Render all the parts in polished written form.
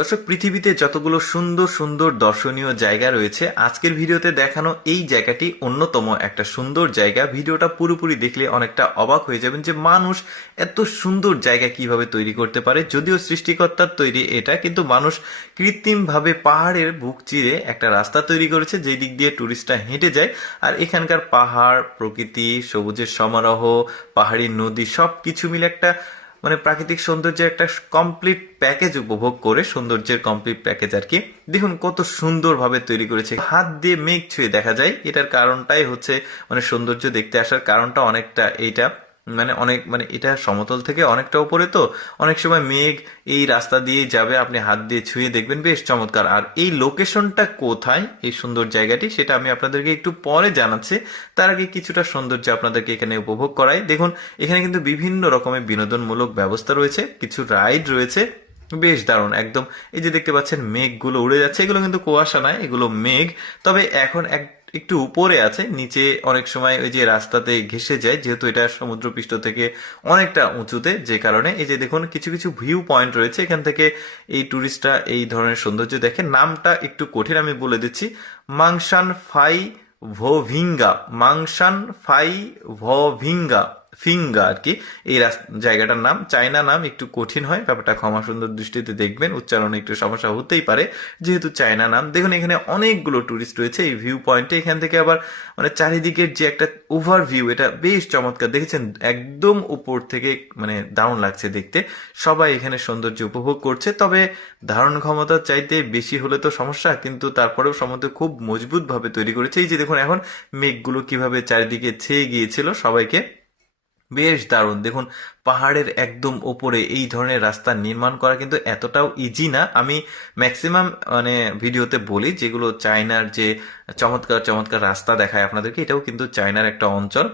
দর্শক, পৃথিবীতে যতগুলো সুন্দর সুন্দর দর্শনীয় জায়গা রয়েছে, আজকের ভিডিওতে দেখানো এই জায়গাটি অন্যতম একটা সুন্দর জায়গা। ভিডিওটা পুরোপুরি দেখলে অনেকটা অবাক হয়ে যাবেন যে মানুষ এত সুন্দর জায়গা কিভাবে তৈরি করতে পারে। যদিও সৃষ্টিকর্তার তৈরি এটা, কিন্তু মানুষ কৃত্রিমভাবে পাহাড়ের বুক চিরে একটা রাস্তা তৈরি করেছে যে দিক দিয়ে টুরিস্টরা হেঁটে যায়। আর এখানকার পাহাড়, প্রকৃতি, সবুজের সমারোহ, পাহাড়ি নদী সবকিছু মিলে একটা প্রাকৃতিক সৌন্দর্যের একটা কমপ্লিট প্যাকেজ উপভোগ করে, সৌন্দর্যের কমপ্লিট প্যাকেজ আর কি। দেখুন কত সুন্দরভাবে তৈরি করেছে, হাত দিয়ে মেঘ ছুঁয়ে দেখা যায়। এটার কারণটাই হচ্ছে সৌন্দর্য দেখতে আসার কারণটা অনেকটা এইটা। এটা সমতল থেকে অনেকটা উপরে, তো অনেক সময় মেঘ এই রাস্তা দিয়ে যাবে, আপনি হাত দিয়ে ছুঁয়ে দেখবেন, বেশ চমৎকার। আর এই লোকেশনটা কোথায়, এই সুন্দর জায়গাটি, সেটা আমি আপনাদেরকে একটু পরে জানাচ্ছি। তার আগে কিছুটা সৌন্দর্য আপনাদেরকে এখানে উপভোগ করাই। দেখুন এখানে কিন্তু বিভিন্ন রকমের বিনোদনমূলক ব্যবস্থা রয়েছে, কিছু রাইড রয়েছে, বেশ দারুণ একদম। এই যে দেখতে পাচ্ছেন মেঘগুলো উড়ে যাচ্ছে, এগুলো কিন্তু কুয়াশা নয়, এগুলো মেঘ। তবে এখন একটু উপরে আছে, নিচে অনেক সময় ওই যে রাস্তাতে ঘেঁষে যায়, যেহেতু এটা সমুদ্রপৃষ্ঠ থেকে অনেকটা উঁচুতে, যে কারণে এই যে দেখুন কিছু কিছু ভিউ পয়েন্ট রয়েছে, এখান থেকে এই টুরিস্টরা এই ধরনের সৌন্দর্য দেখে। নামটা একটু কঠিন, আমি বলে দিচ্ছি, মাংসান ফাই ভোভিঙ্গা, মাংসান ফাই ভোভিঙ্গা, ফিঙ্গা আর কি এই জায়গাটার নাম। চায়না নাম, একটু কঠিন হয়, ব্যাপারটা ক্ষমা সুন্দর দৃষ্টিতে দেখবেন, উচ্চারণে একটু সমস্যা হতেই পারে যেহেতু চায়না নাম। দেখুন এখানে অনেকগুলো টুরিস্ট রয়েছে এই ভিউ পয়েন্টে। এখান থেকে আবার চারিদিকের যে একটা ওভারভিউ, এটা বেশ চমৎকার। দেখেছেন একদম উপর থেকে, দারুণ লাগছে দেখতে। সবাই এখানে সৌন্দর্য উপভোগ করছে। তবে ধারণ ক্ষমতার চাইতে বেশি হলে তো সমস্যা, কিন্তু তারপরেও সমুদ্র খুব মজবুত ভাবে তৈরি করেছে। এই যে দেখুন এখন মেঘগুলো কিভাবে চারিদিকে ছেয়ে গিয়েছিল সবাইকে, বেশ দারুণ। দেখুন পাহাড়ের একদম ওপরে এই ধরনের রাস্তা নির্মাণ করা কিন্তু এতটাও ইজি না। আমি ম্যাক্সিমাম ভিডিওতে বলি যেগুলো চায়নার যে চমৎকার চমৎকার রাস্তা দেখায় আপনাদেরকে, এটাও কিন্তু চায়নার একটা অঞ্চল।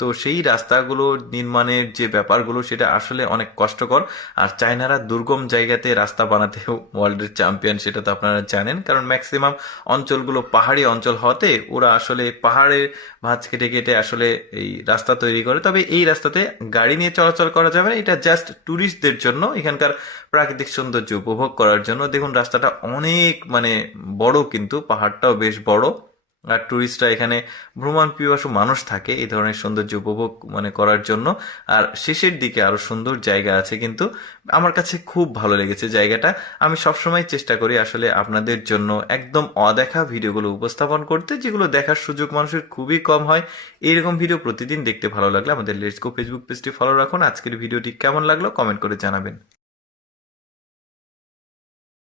তো সেই রাস্তাগুলো নির্মাণের যে ব্যাপারগুলো, সেটা আসলে অনেক কষ্টকর। আর চায়নারা দুর্গম জায়গাতে রাস্তা বানাতেও ওয়ার্ল্ডের চ্যাম্পিয়ন, সেটা তো আপনারা জানেন। কারণ ম্যাক্সিমাম অঞ্চলগুলো পাহাড়ি অঞ্চল হতে ওরা আসলে পাহাড়ের ভাঁজ কেটে কেটে আসলে এই রাস্তা তৈরি করে। তবে এই রাস্তাতে গাড়ি নিয়ে চলাচল করা যাবে না, এটা জাস্ট ট্যুরিস্টদের জন্য, এখানকার প্রাকৃতিক সৌন্দর্য উপভোগ করার জন্য। দেখুন রাস্তাটা অনেক বড়, কিন্তু পাহাড়টাও বেশ বড়। আর টুরিস্টরা এখানে ভ্রমণ পিপাসু মানুষ থাকে এই ধরনের সৌন্দর্য উপভোগ করার জন্য। আর শেষের দিকে আরো সুন্দর জায়গা আছে, কিন্তু আমার কাছে খুব ভালো লেগেছে জায়গাটা। আমি সবসময় চেষ্টা করি আসলে আপনাদের জন্য একদম অদেখা ভিডিওগুলো উপস্থাপন করতে, যেগুলো দেখার সুযোগ মানুষের খুবই কম হয়। এইরকম ভিডিও প্রতিদিন দেখতে ভালো লাগলে আমাদের লেটস গো ফেসবুক পেজটি ফলো রাখুন। আজকের ভিডিওটি কেমন লাগলো কমেন্ট করে জানাবেন।